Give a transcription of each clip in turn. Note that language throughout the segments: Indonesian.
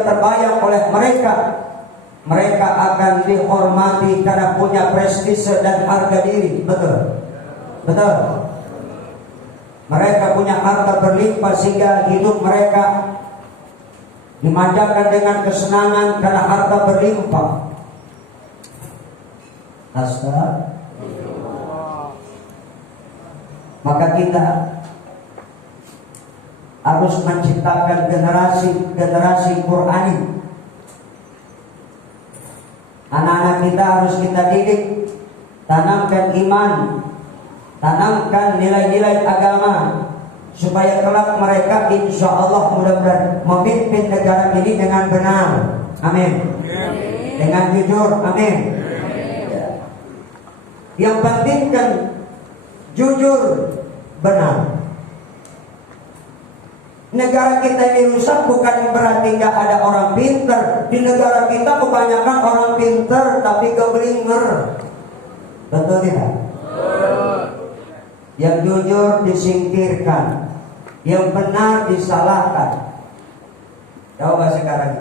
terbayang oleh mereka. Mereka akan dihormati karena punya prestise dan harga diri. Betul? Betul? Mereka punya harta berlimpah sehingga hidup mereka dimanjakan dengan kesenangan karena harta berlimpah. Astaga. Maka kita harus menciptakan generasi Qurani. Anak-anak kita harus kita didik, tanamkan iman, tanamkan nilai-nilai agama, supaya kelak mereka insya Allah mudah-mudahan memimpin negara ini dengan benar. Amin. Dengan jujur. Amin. Yang penting kan jujur, benar. Negara kita ini rusak bukan berarti nggak ada orang pinter. Di negara kita kebanyakan orang pinter tapi keblinger. Betul tidak? Yang jujur disingkirkan, yang benar disalahkan. Coba sekarang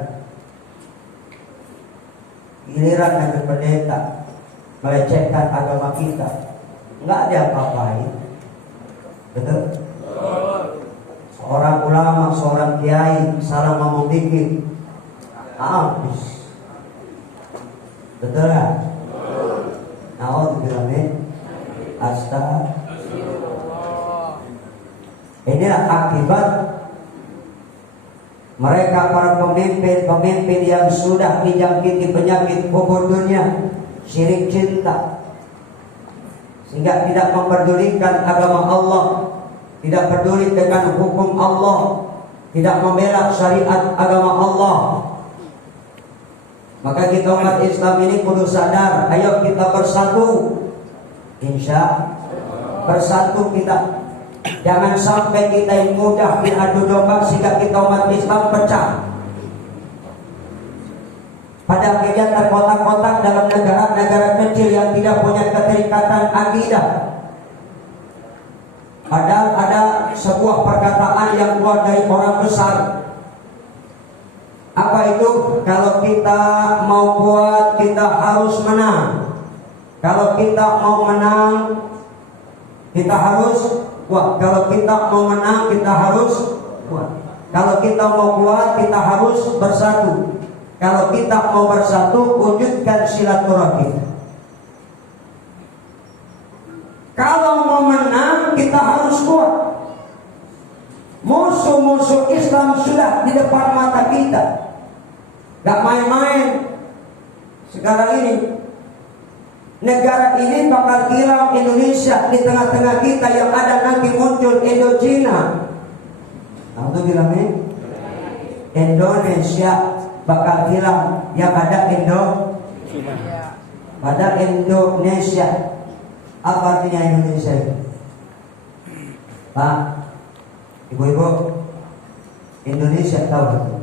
giliran dengan pendeta melecehkan agama kita, nggak ada apa-apain. Betul? Seorang ulama, seorang kiai salah ngomong dikit, habis. Betul nggak? Nauzubillah. Astaga. Inilah akibat mereka para pemimpin yang sudah dijangkiti penyakit kubur dunia, syirik cinta, sehingga tidak memperdulikan agama Allah, tidak peduli dengan hukum Allah, tidak membela syariat agama Allah. Maka kita umat Islam ini perlu sadar, ayo kita bersatu. Insya bersatu kita. Jangan sampai kita yang mudah diadu domba sehingga kita umat Islam pecah. Pada akhirnya terkotak-kotak dalam negara-negara kecil yang tidak punya keterikatan akidah. Padahal ada sebuah perkataan yang keluar dari orang besar. Apa itu? Kalau kita mau kuat, kita harus menang. Kalau kita mau menang, kita harus kuat. Kalau kita mau menang, kita harus kuat. Kalau kita mau kuat, kita harus bersatu. Kalau kita mau bersatu, wujudkan silaturahim. Kalau mau menang, kita harus kuat. Musuh-musuh Islam sudah di depan mata kita. Gak main-main. Sekarang ini negara ini bakal hilang Indonesia di tengah-tengah kita, yang ada nanti muncul Indochina. Aku bilang ini Indonesia bakal hilang, yang ada Indochina. Padahal Indonesia, apa artinya Indonesia itu? Pak, ibu-ibu, Indonesia tahu?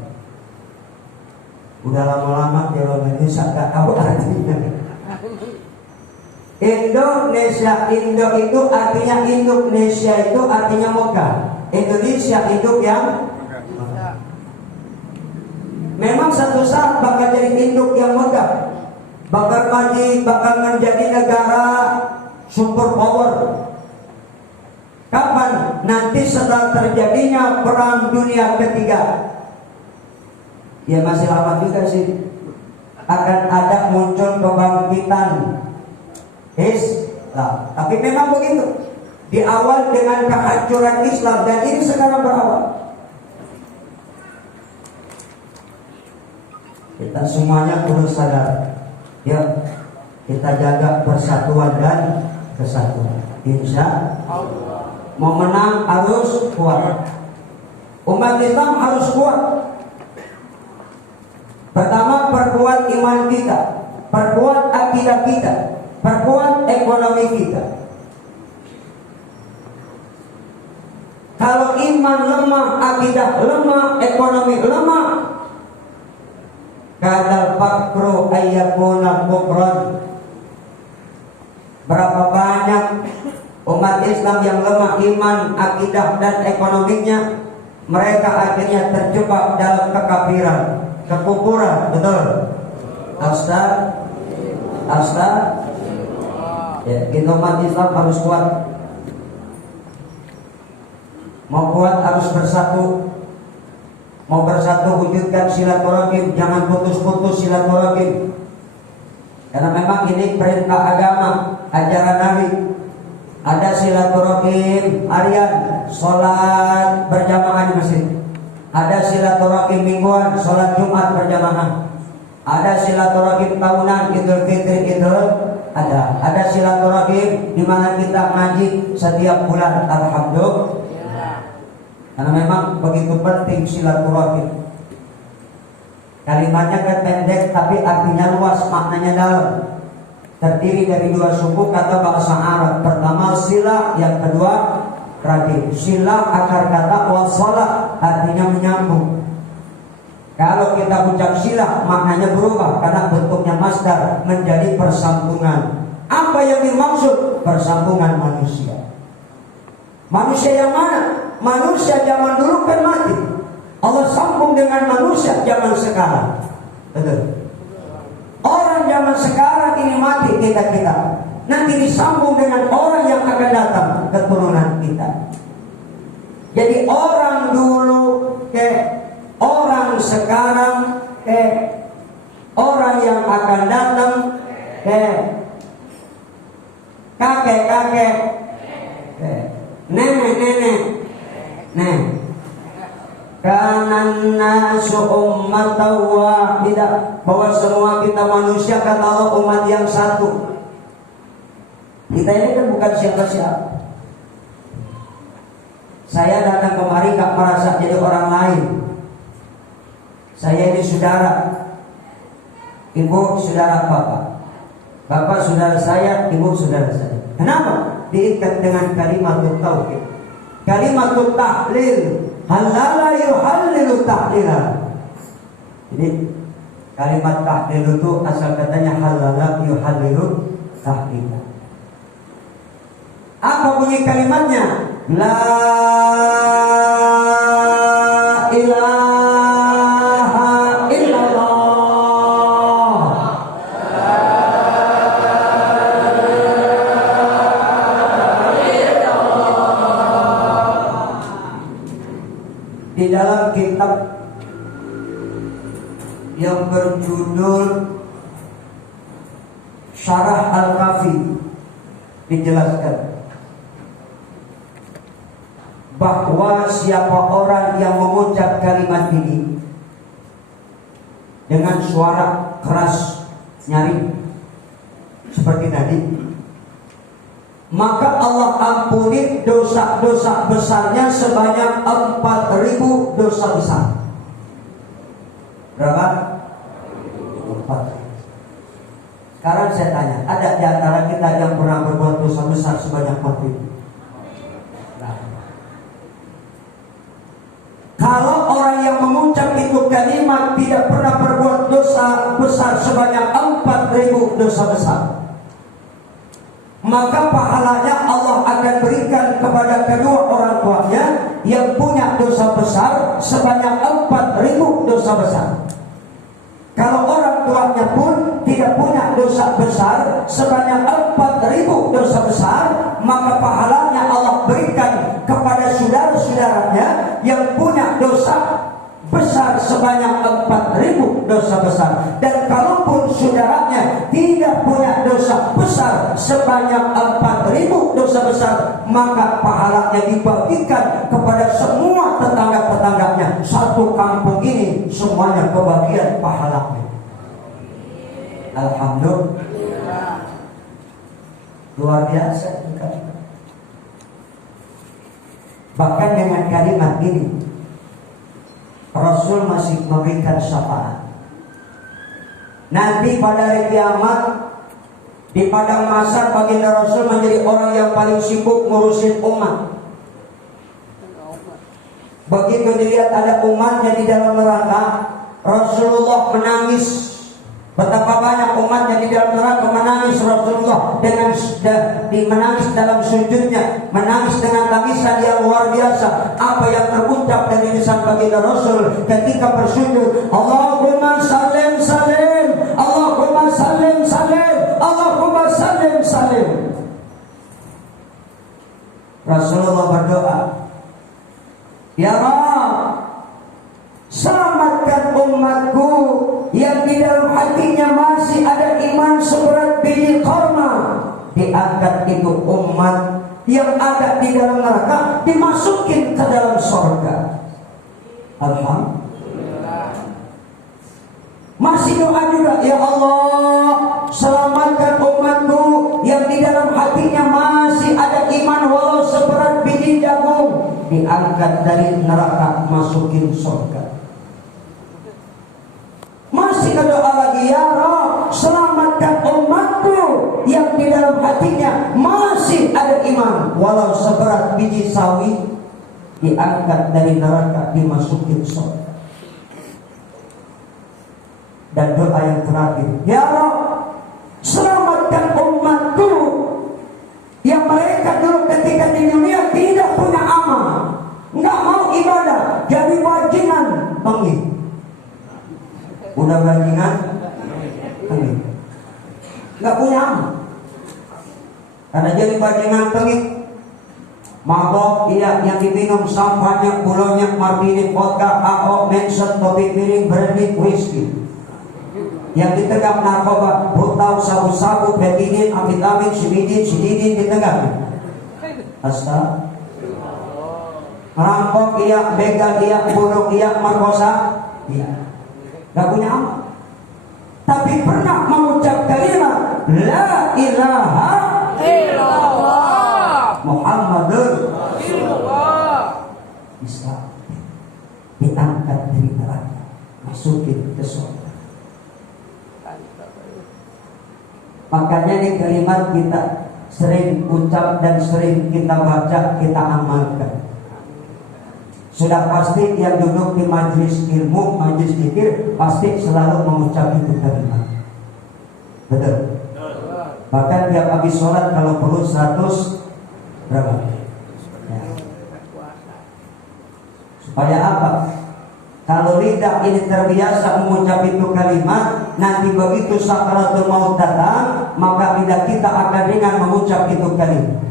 Udah lama-lama di Indonesia gak tahu artinya. Indonesia, Indo itu artinya Indonesia, itu artinya Mekah. Indonesia hidup yang Mekah. Memang satu saat bakal jadi induk yang megah, bakal maju, bakal menjadi negara super power. Kapan? Nanti setelah terjadinya perang dunia ketiga. Ya masih lama juga sih. Akan ada muncul kebangkitan Islam. Tapi memang begitu. Di awal dengan kehancuran Islam, dan ini sekarang berawal. Kita semuanya perlu sadar. Yuk, kita jaga persatuan dan kesatuan. Insya Allah. Mau menang harus kuat. Umat Islam harus kuat. Pertama, perkuat iman kita, perkuat akidah kita, perkuat ekonomi kita. Kalau iman lemah, akidah lemah, ekonomi lemah, kadal fakru ayyakuna kufran. Berapa banyak umat Islam yang lemah iman, akidah dan ekonominya, mereka akhirnya terjebak dalam kekafiran. kekufuran, betul. Ya, kita umat Islam harus kuat. Mau kuat harus bersatu. Mau bersatu wujudkan silaturahim, jangan putus-putus silaturahim. Karena memang ini perintah agama, ajaran Nabi. Ada silaturahim harian, sholat berjamaah di masjid. Ada silaturahim mingguan, sholat Jumat berjamaah. Ada silaturahim tahunan, Idul Fitri, ada. Ada silaturahim di mana kita ngaji setiap bulan, alhamdulillah. Karena memang begitu penting silaturahim. Kalimatnya kan pendek tapi artinya luas, maknanya dalam. Terdiri dari dua suku kata bahasa Arab. Pertama sila, yang kedua rahim. Sila akar kata wasala, artinya menyambung. Kalau kita ucap sila maknanya berubah karena bentuknya masdar menjadi persambungan. Apa yang dimaksud? Persambungan manusia. Manusia yang mana? Manusia zaman dulu kan mati. Allah sambung dengan manusia zaman sekarang. Betul. Orang zaman sekarang ini mati kita. Nanti disambung dengan orang yang akan datang, keturunan kita. Jadi orang dulu orang sekarang orang yang akan datang kakek nenek. Kanan nasu ummatan wahidah, bahwa semua kita manusia kata Allah umat yang satu. Kita ini kan bukan siapa-siapa. Saya datang kemari gak merasa jadi orang lain. Saya ini saudara, ibu saudara bapak saudara saya, ibu saudara saya. Kenapa? Diikat dengan kalimat tauhid, kalimat tahlil. Halala yuhallilu tahlilan. Jadi kalimat tahlil itu asal katanya halala yuhallilu tahlilan. Apa bunyi kalimatnya? La ilaha illallah. Di dalam kitab yang berjudul Syarah Al-Kafi dijelaskan bahwa siapa orang yang mengucap kalimat ini dengan suara keras nyaring seperti tadi, maka Allah ampuni dosa-dosa besarnya sebanyak 4.000 dosa besar. Berapa? 4. Sekarang saya tanya, ada di antara kita yang pernah berbuat dosa besar sebanyak 4.000? Nah. Kalau orang yang mengucap itu kalimat tidak pernah berbuat dosa besar sebanyak 4.000 dosa besar, maka pahalanya Allah akan berikan kepada kedua orang tuanya yang punya dosa besar sebanyak 4.000 dosa besar. Kalau orang tuanya pun tidak punya dosa besar sebanyak 4.000 dosa besar, maka pahalanya Allah berikan kepada saudara-saudaranya yang punya dosa besar sebanyak 4.000 dosa besar. Dan kalaupun saudaranya tidak punya dosa besar sebanyak 4.000 dosa besar, maka pahalanya dibagikan kepada semua tetangga-tetangganya. Satu kampung ini semuanya kebagian pahalanya. Alhamdulillah. Luar biasa. Bahkan dengan kalimat ini Rasul masih memberikan syafaat. Nanti pada hari kiamat di padang mahsyar baginda Rasul menjadi orang yang paling sibuk ngurusin umat. Begitu dilihat ada umatnya di dalam neraka, Rasulullah menangis Betapa banyak umatnya di dalam neraka menangis Rasulullah dengan menangis dalam sujudnya, menangis dengan tangisan yang luar biasa. Apa yang terucap dari lisan baginda Rasul ketika bersujud, Allahumma sallim sallim, Allahumma sallim sallim, Allahumma sallim sallim. Rasulullah berdoa, ya Rabb, selamatkan umatku yang di dalam hatinya masih ada iman seberat biji korma. Diangkat itu umat yang ada di dalam neraka, dimasukin ke dalam surga. Alhamdulillah. Masih doa juga, ya Allah, selamatkan umatku yang di dalam hatinya masih ada iman walau seberat biji jagung. Diangkat dari neraka, masukin surga. Masih doa lagi, ya Rabb, selamatkan umatku yang di dalam hatinya masih ada iman walau seberat biji sawi. Diangkat dari neraka, dimasukin surga. Dan doa yang terakhir, ya Rabb, selamatkan umatku yang mereka dulu ketika di dunia tidak punya amal, nggak mau ibadah, jadi bajingan pengik. Udah bajingan pengik, nggak punya amal. Karena jadi bajingan pengik, mabok, iya, yang diminum sampahnya, pulaunya, martini, vodka, AO, Manson, topi piring, brandy, whisky. Yang ditegak narkoba, butau, sabu-sabu, betidin, amfetamin, simidin, sididin ditegak. Astaga. Merampok iya, begal iya, bunuh iya, merkosa iya. Gak punya amal. Tapi pernah mengucap kalimat La ilaha illallah Muhammadur Rasulullah. Bisa diangkat dari neraka, masukin ke surga. Makanya ini kalimat kita sering ucap dan sering kita baca, kita amalkan. Sudah pasti yang duduk di majelis ilmu, majelis zikir, pasti selalu mengucap itu kalimat. Betul? Bahkan tiap habis sholat kalau perlu 100 berapa? Ya. Supaya apa? Kalau lidah ini terbiasa mengucap itu kalimat, nanti begitu sakaratul maut datang, maka lidah kita akan ringan mengucap itu kalimat.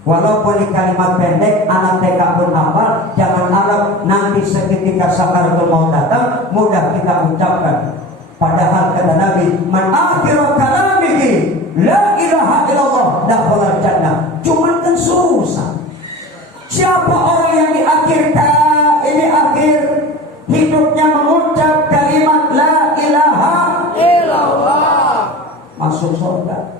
Walaupun ini kalimat pendek, anak TK pun hafal, jangan harap nanti seketika sakaratul maut datang mudah kita ucapkan. Padahal kata Nabi, man akhiru kalamihi la ilaha illallah dakhala jannah. Cuman kan susah. Siapa orang yang di akhir hidupnya mengucap kalimat la ilaha illallah masuk surga?